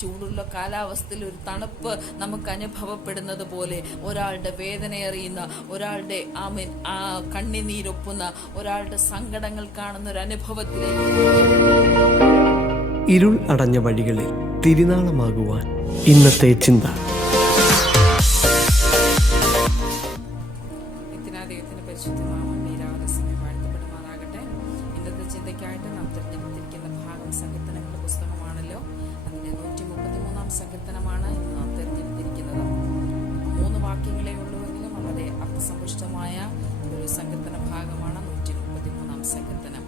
ചൂടുള്ള കാലാവസ്ഥയിൽ ഒരു തണുപ്പ് നമുക്ക് അനുഭവപ്പെടുന്നത് പോലെ, ഒരാളുടെ വേദന അറിയുന്ന, ഒരാളുടെ കണ്ണിനീരൊപ്പുന്ന, ഒരാളുടെ സങ്കടങ്ങൾ കാണുന്ന ഒരു അനുഭവത്തിലേക്ക് ഇരുൾ അടഞ്ഞ വഴികളിൽ തിരുനാളമാകുവാൻ ഇന്നത്തെ ചിന്ത. ദൈവത്തിന്റെ പരിശുദ്ധനാമം ഈ രാവിലെ സമയം വാഴ്ത്തപ്പെടുമാറാകട്ടെ. ഇന്നത്തെ ചിന്തയ്ക്കായിട്ട് നാം തിരഞ്ഞെടുത്തിരിക്കുന്ന ഭാഗം സങ്കീർത്തനങ്ങളുടെ പുസ്തകമാണല്ലോ. അതിന്റെ 133 സങ്കീർത്തനമാണ് ഇന്ന് നാം തിരഞ്ഞെടുത്തിരിക്കുന്നത്. 3 വാക്യങ്ങളേ ഉള്ളൂവെങ്കിലും വളരെ അർത്ഥസമ്പുഷ്ടമായ ഒരു സങ്കീർത്തന ഭാഗമാണ് 133 സങ്കീർത്തനം.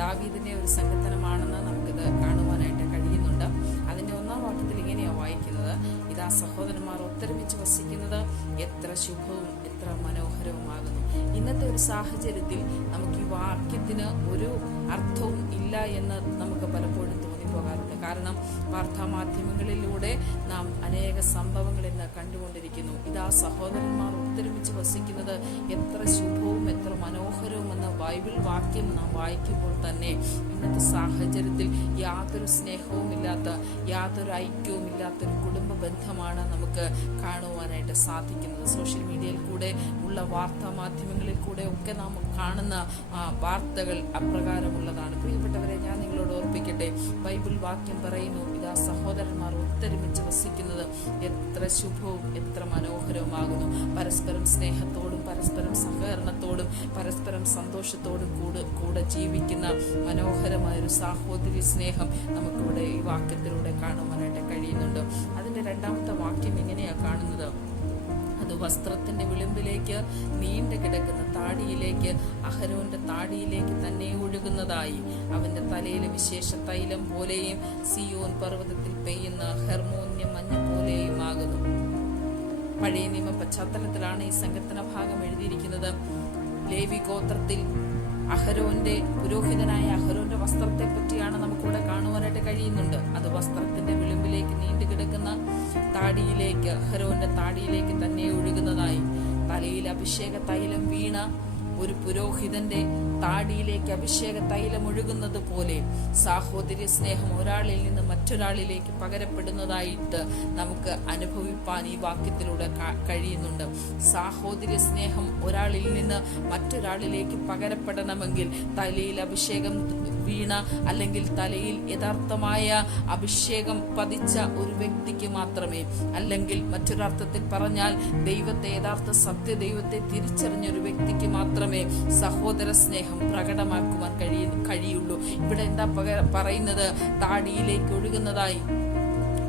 ദാവീദിന്റെ ഒരു സങ്കീർത്തനമാണെന്ന് നമുക്കിത് കാണുവാനായിട്ട് കഴിയുന്നുണ്ട്. അതിന്റെ 1-ാം വാക്യത്തിൽ ഇങ്ങനെയാണ് വായിക്കുന്നത്: ഇതാ സഹോദരന്മാർ ഒത്തൊരുമിച്ച് വസിക്കുന്നത് എത്ര ശുഭവും എത്ര മനോഹരവുമാകുന്നു. ഇന്നത്തെ ഒരു സാഹചര്യത്തിൽ നമുക്ക് ഈ വാക്യത്തിന് ഒരു അർത്ഥവും ഇല്ല എന്ന് നമുക്ക് പലപ്പോഴും തോന്നിപ്പോകാറുണ്ട്. കാരണം വാർത്താമാധ്യമങ്ങളിലൂടെ നാം അനേക സംഭവങ്ങൾ ഇന്ന് കണ്ടുകൊണ്ടിരിക്കുന്നു. ഇതാ സഹോദരന്മാർ ഒത്തൊരുമിച്ച് വസിക്കുന്നത് എത്ര ശുഭവും എത്ര മനോഹരവും എന്ന ബൈബിൾ വാക്യം നാം വായിക്കുമ്പോൾ തന്നെ ഇന്നത്തെ സാഹചര്യത്തിൽ യാതൊരു സ്നേഹവും ഇല്ലാത്ത, യാതൊരു ഐക്യവും ഇല്ലാത്തൊരു കുടുംബ ബന്ധമാണ് നമുക്ക് കാണുവാനായിട്ട് സാധിക്കുന്നത്. സോഷ്യൽ മീഡിയയിൽ കൂടെ ഉള്ള വാർത്താ മാധ്യമങ്ങളിൽ കൂടെ ഒക്കെ നാം കാണുന്ന വാർത്തകൾ അപ്രകാരമുള്ളതാണ്. പ്രിയപ്പെട്ടവരെ, ഞാൻ നിങ്ങളോട് ഓർപ്പിക്കട്ടെ, ബൈബിൾ വാക്യം പറയുന്നു, ഇതാ സഹോദരന്മാർ ഒത്തൊരുമിച്ച് വസിക്കുന്നത് എത്ര ശുഭവും എത്ര മനോഹരവുമാകുന്നു. പരസ്പരം സ്നേഹത്തോടും പരസ്പരം സഹകരണത്തോടും പരസ്പരം സന്തോഷത്തോടും കൂടെ ജീവിക്കുന്ന മനോഹരമായൊരു സാഹോദര്യ സ്നേഹം നമുക്കിവിടെ ഈ വാക്യത്തിലൂടെ കാണുവാനായിട്ട് കഴിയുന്നുണ്ട്. അതിന്റെ 2-ാമത്തെ വാക്യം ഇങ്ങനെയാണ് കാണുന്നത്: അത് വസ്ത്രത്തിന്റെ വിളിമ്പിലേക്ക് നീണ്ടു കിടക്കുന്ന താടിയിലേക്ക്, അഹരോന്റെ താടിയിലേക്ക് തന്നെ ഒഴുകുന്നതായി. അവന്റെ തലയിലെ വിശേഷ തൈലം പോലെയും സിയോൻ പർവ്വതത്തിൽ പെയ്യുന്ന ഹെർമോന്യ മഞ്ഞ് പോലെയും ആകുന്നു. പഴയ നിയമ പശ്ചാത്തലത്തിലാണ് ഈ സങ്കീർത്തന ഭാഗം എഴുതിയിരിക്കുന്നത്. ലേവി ഗോത്രത്തിൽ പുരോഹിതനായ അഹരോന്റെ വസ്ത്രത്തെ പറ്റിയാണ് നമുക്കിവിടെ കാണുവാനായിട്ട് കഴിയുന്നുണ്ട്. അത് വസ്ത്രത്തിന്റെ വിളിമ്പിലേക്ക് നീണ്ടു കിടക്കുന്ന താടിയിലേക്ക്, അഹരോന്റെ താടിയിലേക്ക് തന്നെ ഒഴുകുന്നതായി. തലയിൽ അഭിഷേക തൈലം വീണ ഒരു പുരോഹിതന്റെ താടിയിലേക്ക് അഭിഷേക തൈലം ഒഴുകുന്നത് പോലെ സാഹോദര്യ സ്നേഹം ഒരാളിൽ നിന്ന് മറ്റൊരാളിലേക്ക് പകരപ്പെടുന്നതായിട്ട് നമുക്ക് അനുഭവിപ്പാൻ ഈ വാക്യത്തിലൂടെ കഴിയുന്നുണ്ട്. സാഹോദര്യ സ്നേഹം ഒരാളിൽ നിന്ന് മറ്റൊരാളിലേക്ക് പകരപ്പെടണമെങ്കിൽ തലയിൽ അഭിഷേകം വീണ, അല്ലെങ്കിൽ തലയിൽ യഥാർത്ഥമായ അഭിഷേകം പതിച്ച ഒരു വ്യക്തിക്ക് മാത്രമേ, അല്ലെങ്കിൽ മറ്റൊരർത്ഥത്തിൽ പറഞ്ഞാൽ ദൈവത്തെ, യഥാർത്ഥ സത്യദൈവത്തെ തിരിച്ചറിഞ്ഞൊരു വ്യക്തിക്ക് മാത്രമേ സഹോദര സ്നേഹം പ്രകടമാക്കുവാൻ കഴിയുള്ളൂ. ഇവിടെ എന്താ പറയുന്നത്? താടിയിലേക്ക് ഒഴുകുന്നതായി,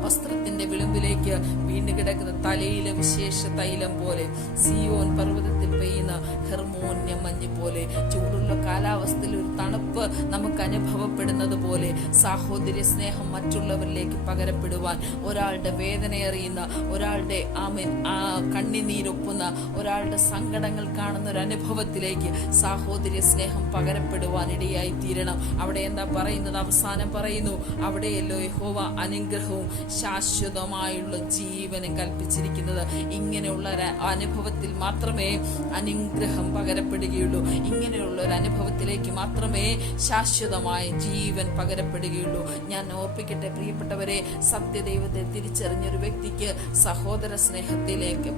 വസ്ത്രത്തിന്റെ വിളിമ്പിലേക്ക് വീണ്ടു കിടക്കുന്ന തലയിലെ വിശേഷ തൈലം പോലെ, സിയോൻ പർവ്വതത്തിൽ പെയ്യുന്ന ഹെർമോന്യ മഞ്ഞ് പോലെ, ചൂടുള്ള കാലാവസ്ഥയിൽ ഒരു തണുപ്പ് നമുക്ക് അനുഭവപ്പെടുന്നത് പോലെ സാഹോദര്യ സ്നേഹം മറ്റുള്ളവരിലേക്ക് പകരപ്പെടുവാൻ, ഒരാളുടെ വേദന അറിയുന്ന, ഒരാളുടെ കണ്ണിനീരൊപ്പുന്ന, ഒരാളുടെ സങ്കടങ്ങൾ കാണുന്ന ഒരു അനുഭവത്തിലേക്ക് സാഹോദര്യ സ്നേഹം പകരപ്പെടുവാൻ ഇടയായി തീരണം. അവിടെ എന്താ പറയുന്നത്? അവസാനം പറയുന്നു, അവിടെയല്ലോ യഹോവ അനുഗ്രഹവും ശാശ്വതമായുള്ള ജീവനും കൽപ്പിച്ചിരിക്കുന്നത്. ഇങ്ങനെയുള്ള ഒരു അനുഭവത്തിൽ മാത്രമേ അനുഗ്രഹം പകരപ്പെടുകയുള്ളൂ. ഇങ്ങനെയുള്ള ഒരു അനുഭവത്തിലേക്ക് മാത്രമേ ശാശ്വതമായ ജീവൻ പകരപ്പെടുകയുള്ളൂ. ഞാൻ ഓർപ്പിക്കട്ടെ പ്രിയപ്പെട്ടവരെ, സത്യദൈവത്തെ തിരിച്ചറിഞ്ഞൊരു വ്യക്തിക്ക് സഹോദര സ്നേഹത്തിലേക്ക്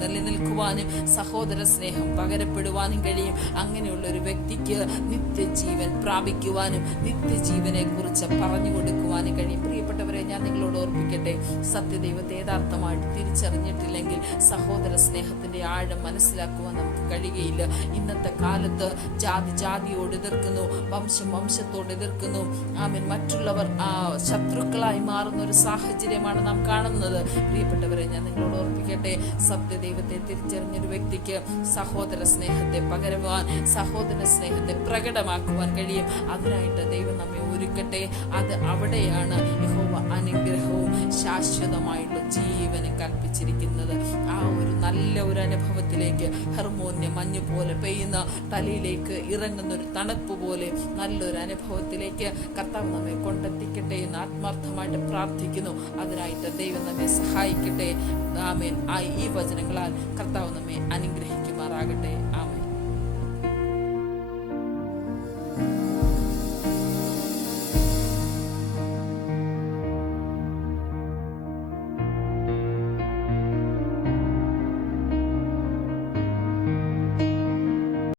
നിലനിൽക്കുവാനും സഹോദര സ്നേഹം പകരപ്പെടുവാനും കഴിയും. അങ്ങനെയുള്ള ഒരു വ്യക്തിക്ക് നിത്യജീവൻ പ്രാപിക്കുവാനും നിത്യജീവനെ കുറിച്ച് പറഞ്ഞു കൊടുക്കുവാനും കഴിയും. പ്രിയപ്പെട്ടവരെ, ഞാൻ നിങ്ങളോട് ഓർപ്പിക്കട്ടെ, സത്യദൈവത്തെ യഥാർത്ഥമായിട്ട് തിരിച്ചറിഞ്ഞിട്ടില്ലെങ്കിൽ സഹോദര സ്നേഹത്തിന്റെ ആഴം മനസ്സിലാക്കുവാൻ നമുക്ക് കഴിയുകയില്ല. ഇന്നത്തെ കാലത്ത് ജാതിയോട് എതിർക്കുന്നു, വംശത്തോട് എതിർക്കുന്നു. മറ്റുള്ളവർ ശത്രുക്കളായി മാറുന്ന ഒരു സാഹചര്യമാണ് നാം കാണുന്നത്. പ്രിയപ്പെട്ടവരെ, ഞാൻ നിങ്ങളോട് ഓർപ്പിക്കട്ടെ, സത്യദൈവത്തെ തിരിച്ചറിഞ്ഞൊരു വ്യക്തിക്ക് സഹോദര സ്നേഹത്തെ പകരുവാൻ, സഹോദര സ്നേഹത്തെ പ്രകടമാക്കുവാൻ കഴിയും. അതിനായിട്ട് ദൈവം നമ്മെ ഒരുക്കട്ടെ. അത് അവിടെയാണ് യഹോവ അനുഗ്രഹവും ശാശ്വതമായുള്ള ജീവനും കൽപ്പിച്ചിരിക്കുന്നത്. ആ ഒരു നല്ല ഒരു അനുഭവത്തിലേക്ക്, ഹെർമോന്യ മഞ്ഞ് പോലെ പെയ്യുന്ന തലയിലേക്ക് ഇറങ്ങുന്ന ഒരു തണുപ്പ് പോലെ നല്ലൊരു അനുഭവത്തിലേക്ക് കർത്താവ് നമ്മെ കൊണ്ടെത്തിക്കട്ടെ എന്ന് ആത്മാർത്ഥമായിട്ട് പ്രാർത്ഥിക്കുന്നു. അതിനായിട്ട് ദൈവം നമ്മെ സഹായിക്കട്ടെ. ആമേൻ. ഈ വചനങ്ങളാൽ കർത്താവ് നമ്മെ അനുഗ്രഹിക്കുമാറാകട്ടെ. ആമേൻ.